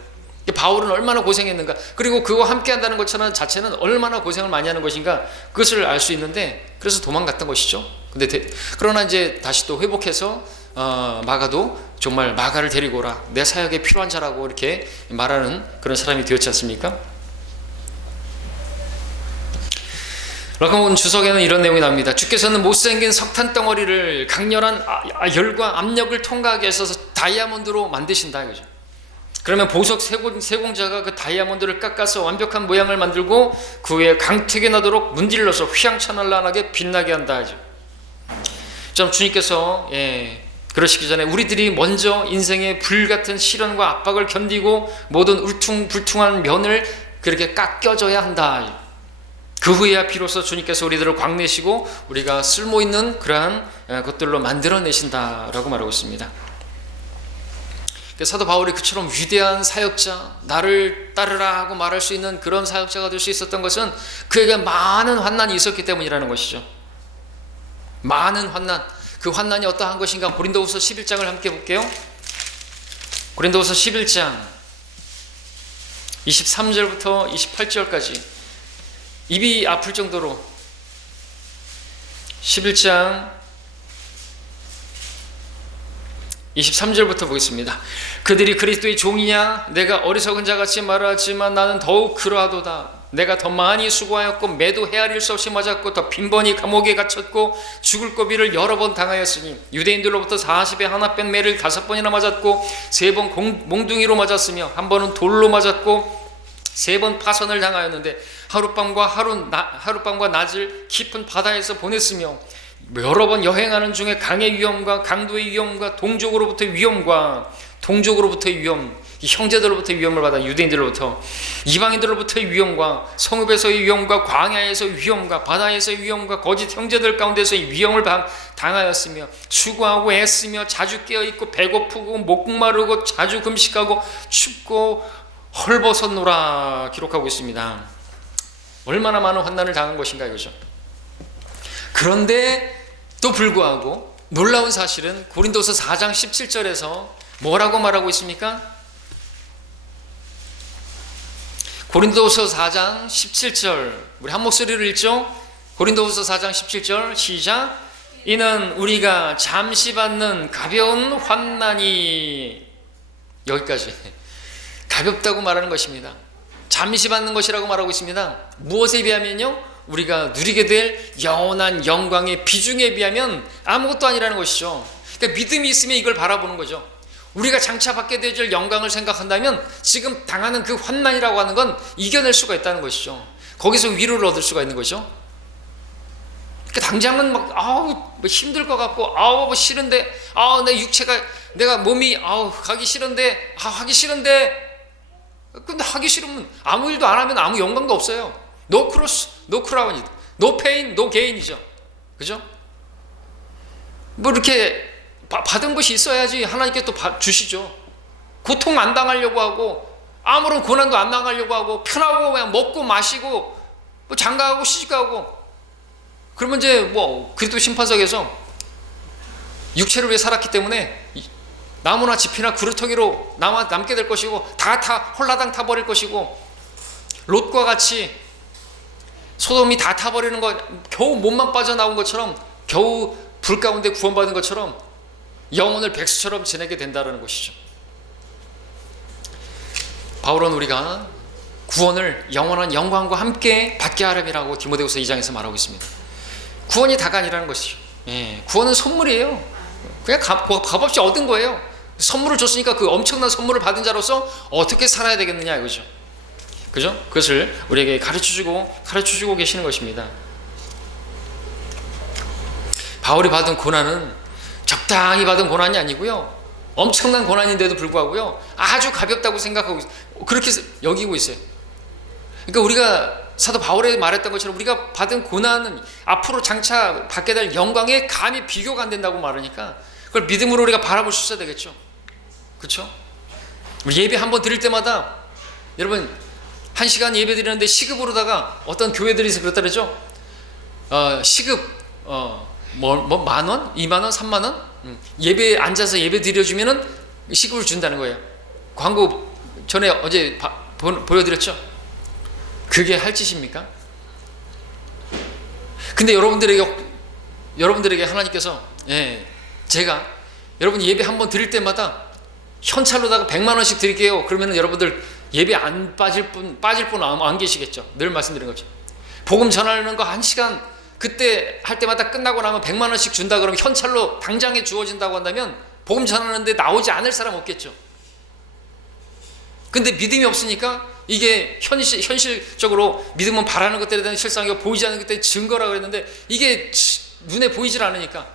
바울은 얼마나 고생했는가, 그리고 그와 함께 한다는 것 자체는 얼마나 고생을 많이 하는 것인가, 그것을 알 수 있는데, 그래서 도망갔던 것이죠. 그러나 이제 다시 또 회복해서 마가도 정말 마가를 데리고 오라, 내 사역에 필요한 자라고 이렇게 말하는 그런 사람이 되었지 않습니까? 라카몬 주석에는 이런 내용이 나옵니다. 주께서는 못생긴 석탄 덩어리를 강렬한 열과 압력을 통과하게 해서 다이아몬드로 만드신다 이거죠. 그러면 보석 세공자가 그 다이아몬드를 깎아서 완벽한 모양을 만들고 그 위에 강택에 나도록 문질러서 휘황찬란하게 빛나게 한다 하죠. 좀 주님께서 그러시기 전에 우리들이 먼저 인생의 불같은 시련과 압박을 견디고 모든 울퉁불퉁한 면을 그렇게 깎여줘야 한다. 그 후에야 비로소 주님께서 우리들을 광내시고 우리가 쓸모있는 그러한 것들로 만들어내신다라고 말하고 있습니다. 사도 바울이 그처럼 위대한 사역자, 나를 따르라 하고 말할 수 있는 그런 사역자가 될 수 있었던 것은 그에게 많은 환난이 있었기 때문이라는 것이죠. 많은 환난. 그 환난이 어떠한 것인가? 고린도후서 11장을 함께 볼게요. 고린도후서 11장 23절부터 28절까지 입이 아플 정도로 11장 23절부터 보겠습니다. 그들이 그리스도의 종이냐? 내가 어리석은 자같이 말하지만 나는 더욱 그러하도다. 내가 더 많이 수고하였고 매도 헤아릴 수 없이 맞았고 더 빈번히 감옥에 갇혔고 죽을 고비를 여러 번 당하였으니 유대인들로부터 40에 하나 뺀 매를 5번이나 맞았고 3번 몽둥이로 맞았으며 한 번은 돌로 맞았고 3번 파선을 당하였는데 하룻밤과 낮을 깊은 바다에서 보냈으며 여러 번 여행하는 중에 강의 위험과 강도의 위험과 동족으로부터의 위험과 동족으로부터의 위험, 형제들로부터의 위험을 받아 유대인들로부터 이방인들로부터의 위험과 성읍에서의 위험과 광야에서의 위험과 바다에서의 위험과 거짓 형제들 가운데서의 위험을 당하였으며 수고하고 애쓰며 자주 깨어있고 배고프고 목마르고 자주 금식하고 춥고 헐벗었노라 기록하고 있습니다. 얼마나 많은 환난을 당한 것인가 이거죠. 그런데 또 불구하고 놀라운 사실은 고린도서 4장 17절에서 뭐라고 말하고 있습니까? 고린도서 4장 17절 우리 한 목소리로 읽죠? 고린도서 4장 17절 시작. 이는 우리가 잠시 받는 가벼운 환난이, 여기까지 가볍다고 말하는 것입니다. 잠시 받는 것이라고 말하고 있습니다. 무엇에 비하면요? 우리가 누리게 될 영원한 영광의 비중에 비하면 아무것도 아니라는 것이죠. 그러니까 믿음이 있으면 이걸 바라보는 거죠. 우리가 장차 받게 될 영광을 생각한다면 지금 당하는 그 환난이라고 하는 건 이겨낼 수가 있다는 것이죠. 거기서 위로를 얻을 수가 있는 거죠. 그러니까 당장은 막 뭐 힘들 것 같고 뭐 싫은데 내 육체가 내가 몸이 가기 싫은데 하기 싫은데 근데 하기 싫으면 아무 일도 안 하면 아무 영광도 없어요. 노 크로스, 노 크라운이다. 노 페인, 노 게인이죠. 그죠? 뭐 이렇게 받은 것이 있어야지 하나님께 또 주시죠. 고통 안 당하려고 하고 아무런 고난도 안 당하려고 하고 편하고 그냥 먹고 마시고 뭐 장가가고 시집가고 그러면 이제 뭐 그리스도 심판석에서 육체를 위해 살았기 때문에 나무나 짚이나 그루터기로 남게 될 것이고 다 홀라당 타버릴 것이고 롯과 같이 소돔이 다 타버리는 거 겨우 몸만 빠져나온 것처럼 겨우 불 가운데 구원받은 것처럼 영혼을 백수처럼 지내게 된다는 것이죠. 바울은 우리가 구원을 영원한 영광과 함께 받게 하렴이라고 디모데후서 2장에서 말하고 있습니다. 구원이 다가 아니라는 것이죠. 구원은 선물이에요. 그냥 값없이 얻은 거예요. 선물을 줬으니까 그 엄청난 선물을 받은 자로서 어떻게 살아야 되겠느냐 이거죠. 그죠? 그것을 우리에게 가르쳐주고 계시는 것입니다. 바울이 받은 고난은 적당히 받은 고난이 아니고요. 엄청난 고난인데도 불구하고요. 아주 가볍다고 생각하고 그렇게 여기고 있어요. 그러니까 우리가 사도 바울이 말했던 것처럼 우리가 받은 고난은 앞으로 장차 받게 될 영광에 감히 비교가 안 된다고 말하니까 그걸 믿음으로 우리가 바라볼 수 있어야 되겠죠. 그렇죠? 예배 한번 드릴 때마다 여러분 1시간 예배 드리는데 시급으로다가 어떤 교회들이 그렇다 그러죠. 시급 만 원? 2만 원? 3만 원? 예배에 앉아서 예배 드려주면은 시급을 준다는 거예요. 광고 전에 어제 보여드렸죠. 그게 할 짓입니까? 근데 여러분들에게 하나님께서 제가 여러분 예배 한번 드릴 때마다 현찰로다가 100만 원씩 드릴게요. 그러면은 여러분들 예배 안 빠질 분 안 계시겠죠. 늘 말씀드린 거죠. 복음 전하는 거 1시간 그때 할 때마다 끝나고 나면 100만 원씩 준다 그러면 현찰로 당장에 주어진다고 한다면 복음 전하는데 나오지 않을 사람 없겠죠. 근데 믿음이 없으니까 이게 현실적으로 믿음은 바라는 것들에 대한 실상이고 보이지 않는 것들의 증거라고 그랬는데 이게 눈에 보이질 않으니까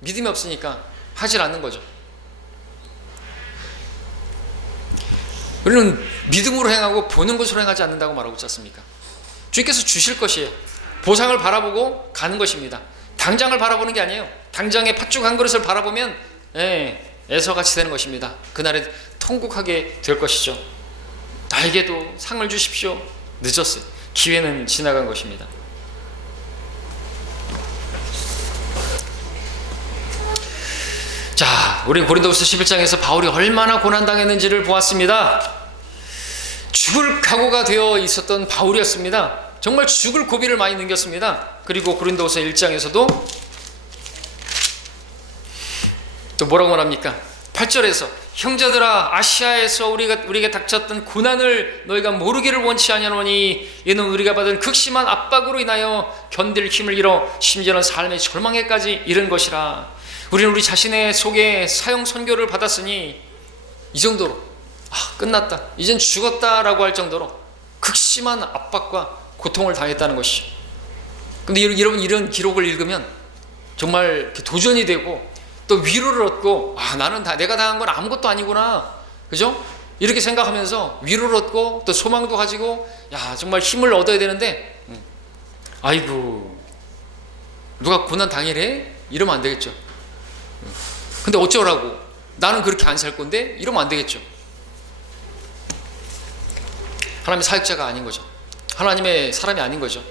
믿음이 없으니까 하질 않는 거죠. 우리는 믿음으로 행하고 보는 것으로 행하지 않는다고 말하고 있지 않습니까? 주님께서 주실 것이에요. 보상을 바라보고 가는 것입니다. 당장을 바라보는 게 아니에요. 당장의 팥죽 한 그릇을 바라보면 애서같이 되는 것입니다. 그날에 통곡하게 될 것이죠. 나에게도 상을 주십시오. 늦었어요. 기회는 지나간 것입니다. 자, 우리 고린도후서 11장에서 바울이 얼마나 고난당했는지를 보았습니다. 죽을 각오가 되어 있었던 바울이었습니다. 정말 죽을 고비를 많이 넘겼습니다. 그리고 고린도후서 1장에서도 또 뭐라고 말합니까? 8절에서 형제들아 아시아에서 우리에게 닥쳤던 고난을 너희가 모르기를 원치 아니하노니 이는 우리가 받은 극심한 압박으로 인하여 견딜 힘을 잃어 심지어는 삶의 절망에까지 이른 것이라. 우리는 우리 자신의 속에 사형 선고를 받았으니 이 정도로 끝났다 이젠 죽었다라고 할 정도로 극심한 압박과 고통을 당했다는 것이죠. 근데 여러분 이런 기록을 읽으면 정말 도전이 되고 또 위로를 얻고 나는 내가 당한 건 아무것도 아니구나, 그죠? 이렇게 생각하면서 위로를 얻고 또 소망도 가지고 정말 힘을 얻어야 되는데 아이고 누가 고난 당일에 이러면 안 되겠죠. 근데 어쩌라고 나는 그렇게 안 살 건데 이러면 안 되겠죠. 하나님의 사역자가 아닌 거죠. 하나님의 사람이 아닌 거죠.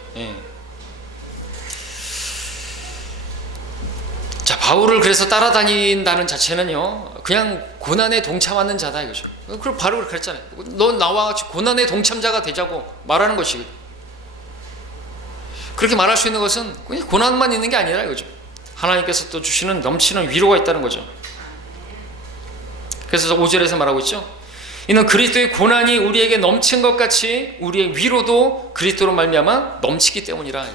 자, 바울을 그래서 따라다닌다는 자체는요 그냥 고난에 동참하는 자다 이거죠. 그럼 바로 그렇게 했잖아요. 너 나와 같이 고난의 동참자가 되자고 말하는 것이. 그렇게 말할 수 있는 것은 그냥 고난만 있는 게 아니라 이거죠. 하나님께서 또 주시는 넘치는 위로가 있다는 거죠. 그래서 5절에서 말하고 있죠. 이는 그리스도의 고난이 우리에게 넘친 것 같이 우리의 위로도 그리스도로 말미암아 넘치기 때문이라.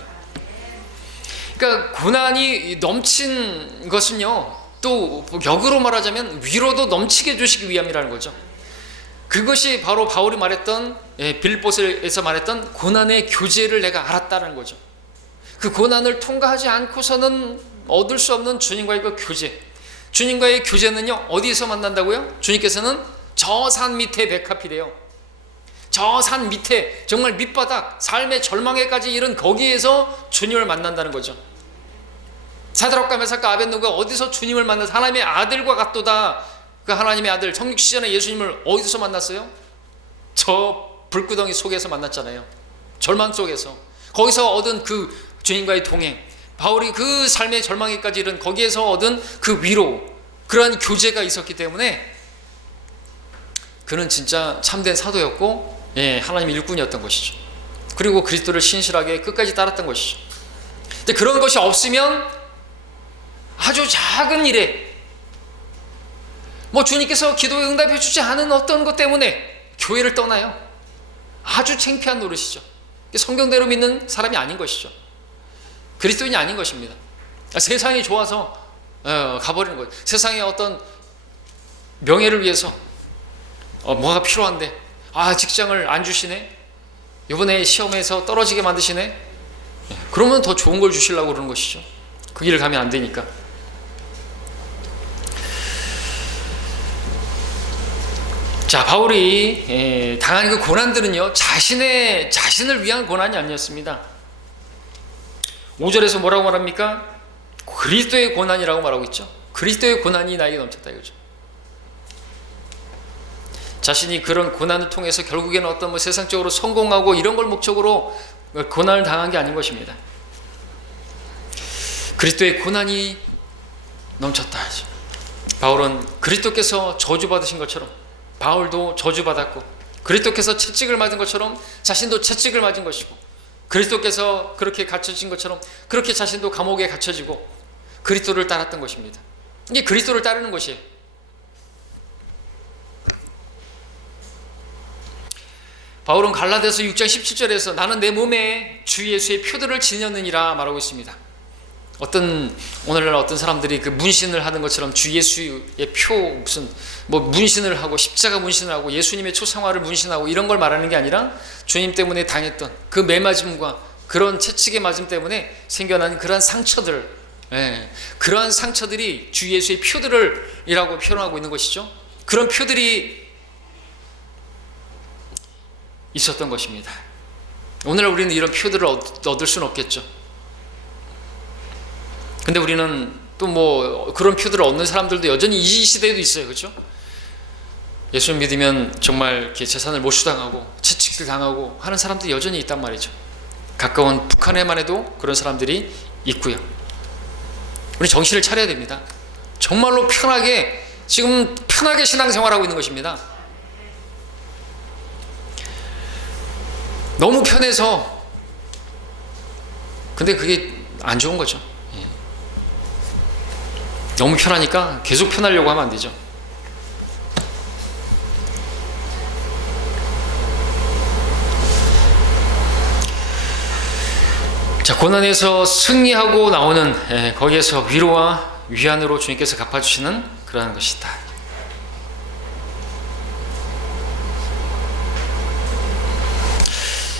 그러니까 고난이 넘친 것은요 또 역으로 말하자면 위로도 넘치게 해주시기 위함이라는 거죠. 그것이 바로 바울이 말했던 빌립보서에서 말했던 고난의 교제를 내가 알았다는 거죠. 그 고난을 통과하지 않고서는 얻을 수 없는 주님과의 그 교제. 주님과의 교제는요 어디서 만난다고요? 주님께서는 저 산 밑에 백합이래요. 저 산 밑에 정말 밑바닥 삶의 절망에까지 이른 거기에서 주님을 만난다는 거죠. 사드락과 메삭과 아벳느고가 어디서 주님을 만나서 하나님의 아들과 같도다. 그 하나님의 아들 성육시전에 예수님을 어디서 만났어요? 저 불구덩이 속에서 만났잖아요. 절망 속에서. 거기서 얻은 그 주님과의 동행, 바울이 그 삶의 절망에까지 이른 거기에서 얻은 그 위로, 그러한 교제가 있었기 때문에 그는 진짜 참된 사도였고, 하나님의 일꾼이었던 것이죠. 그리고 그리스도를 신실하게 끝까지 따랐던 것이죠. 근데 그런 것이 없으면 아주 작은 일에 주님께서 기도에 응답해 주지 않은 어떤 것 때문에 교회를 떠나요. 아주 창피한 노릇이죠. 성경대로 믿는 사람이 아닌 것이죠. 그리스도인이 아닌 것입니다. 세상이 좋아서 가버리는 거예요. 세상의 어떤 명예를 위해서 뭐가 필요한데 직장을 안 주시네, 이번에 시험에서 떨어지게 만드시네, 그러면 더 좋은 걸 주시려고 그러는 것이죠. 그 길을 가면 안 되니까. 자, 바울이 당한 그 고난들은요, 자신을 위한 고난이 아니었습니다. 5절에서 뭐라고 말합니까? 그리스도의 고난이라고 말하고 있죠. 그리스도의 고난이 나에게 넘쳤다 이거죠. 자신이 그런 고난을 통해서 결국에는 어떤 세상적으로 성공하고 이런 걸 목적으로 고난을 당한 게 아닌 것입니다. 그리스도의 고난이 넘쳤다 하죠. 바울은 그리스도께서 저주받으신 것처럼 바울도 저주받았고, 그리스도께서 채찍을 맞은 것처럼 자신도 채찍을 맞은 것이고, 그리스도께서 그렇게 갇혀진 것처럼 그렇게 자신도 감옥에 갇혀지고 그리스도를 따랐던 것입니다. 이게 그리스도를 따르는 것이에요. 바울은 갈라디아서 6장 17절에서 나는 내 몸에 주 예수의 표들을 지녔느니라 말하고 있습니다. 오늘날 어떤 사람들이 그 문신을 하는 것처럼 주 예수의 표, 무슨 문신을 하고 십자가 문신을 하고 예수님의 초상화를 문신하고 이런 걸 말하는 게 아니라 주님 때문에 당했던 그 매맞음과 그런 채찍의 맞음 때문에 생겨난 그러한 상처들, 그러한 상처들이 주 예수의 표들이라고 표현하고 있는 것이죠. 그런 표들이 있었던 것입니다. 오늘날 우리는 이런 표들을 얻을 수는 없겠죠. 근데 우리는 또 그런 표들을 얻는 사람들도 여전히 이 시대에도 있어요. 그렇죠? 예수를 믿으면 정말 이렇게 재산을 몰수당하고 채찍질 당하고 하는 사람들이 여전히 있단 말이죠. 가까운 북한에만 해도 그런 사람들이 있고요. 우리 정신을 차려야 됩니다. 정말로 지금 편하게 신앙생활하고 있는 것입니다. 너무 편해서. 근데 그게 안 좋은 거죠. 너무 편하니까 계속 편하려고 하면 안 되죠. 자, 고난에서 승리하고 나오는 거기에서 위로와 위안으로 주님께서 갚아주시는 그러한 것이다.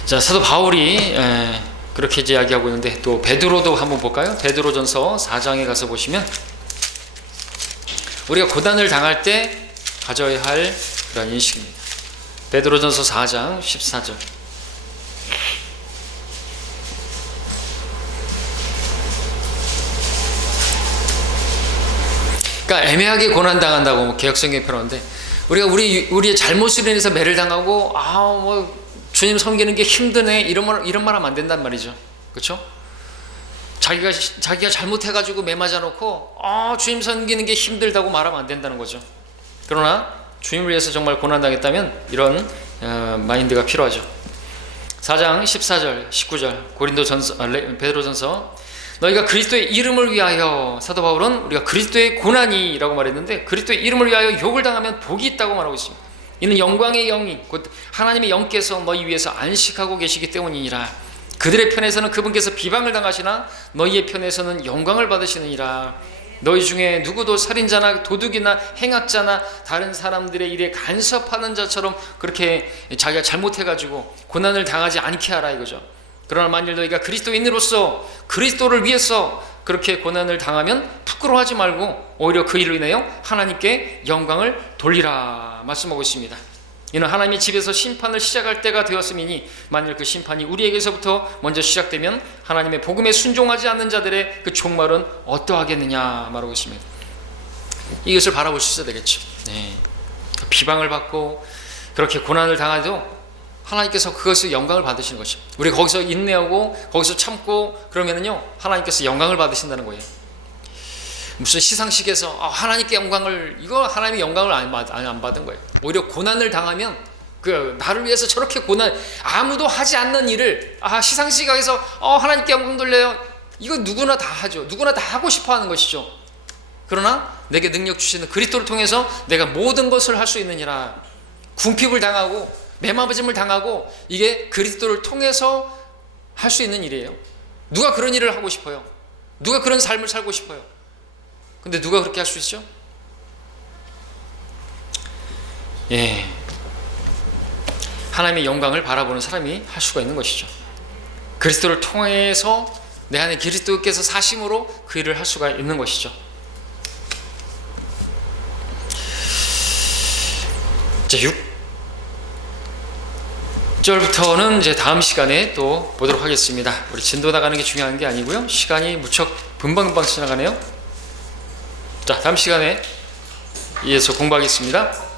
자, 사도 바울이 그렇게 이야기하고 있는데, 또 베드로도 한번 볼까요? 베드로전서 4장에 가서 보시면 우리가 고난을 당할 때 가져야 할 그런 인식입니다. 베드로전서 4장 14절. 그러니까 애매하게 고난 당한다고 개혁성경에 표현하는데, 우리가 우리의 잘못으로 인해서 매를 당하고 주님 섬기는 게 힘드네 이런 말 하면 안 된단 말이죠. 그렇죠? 자기가 잘못해가지고 매 맞아놓고 주님 섬기는 게 힘들다고 말하면 안 된다는 거죠. 그러나 주님을 위해서 정말 고난당했다면 이런 마인드가 필요하죠. 4장 14절 19절 베드로전서, 너희가 그리스도의 이름을 위하여, 사도 바울은 우리가 그리스도의 고난이라고 말했는데 그리스도의 이름을 위하여 욕을 당하면 복이 있다고 말하고 있습니다. 이는 영광의 영이 곧 하나님의 영께서 너희 위해서 안식하고 계시기 때문이니라. 그들의 편에서는 그분께서 비방을 당하시나 너희의 편에서는 영광을 받으시느니라. 너희 중에 누구도 살인자나 도둑이나 행악자나 다른 사람들의 일에 간섭하는 자처럼 그렇게 자기가 잘못해가지고 고난을 당하지 않게 하라 이거죠. 그러나 만일 너희가 그리스도인으로서 그리스도를 위해서 그렇게 고난을 당하면 부끄러워하지 말고 오히려 그 일로 인하여 하나님께 영광을 돌리라 말씀하고 있습니다. 이는 하나님의 집에서 심판을 시작할 때가 되었음이니 만일 그 심판이 우리에게서부터 먼저 시작되면 하나님의 복음에 순종하지 않는 자들의 그 종말은 어떠하겠느냐 말하고 있습니다. 이것을 바라보셔야 되겠죠. 네. 비방을 받고 그렇게 고난을 당해도 하나님께서 그것을 영광을 받으시는 것이죠. 우리 거기서 인내하고 거기서 참고 그러면은요 하나님께서 영광을 받으신다는 거예요. 무슨 시상식에서 하나님께 영광을, 이거 하나님이 영광을 안 받은 거예요. 오히려 고난을 당하면 그 나를 위해서 저렇게 고난, 아무도 하지 않는 일을 시상식에서 하나님께 영광 돌려요. 이거 누구나 다 하죠. 누구나 다 하고 싶어 하는 것이죠. 그러나 내게 능력 주시는 그리스도를 통해서 내가 모든 것을 할 수 있느니라. 궁핍을 당하고 매맞음을 당하고 이게 그리스도를 통해서 할 수 있는 일이에요. 누가 그런 일을 하고 싶어요? 누가 그런 삶을 살고 싶어요? 근데 누가 그렇게 할 수 있죠? 예, 하나님의 영광을 바라보는 사람이 할 수가 있는 것이죠. 그리스도를 통해서 내 안에 그리스도께서 사심으로 그 일을 할 수가 있는 것이죠. 자, 6절부터는 이제 다음 시간에 또 보도록 하겠습니다. 우리 진도 나가는 게 중요한 게 아니고요. 시간이 무척 금방금방 지나가네요. 자, 다음 시간에 이어서 공부하겠습니다.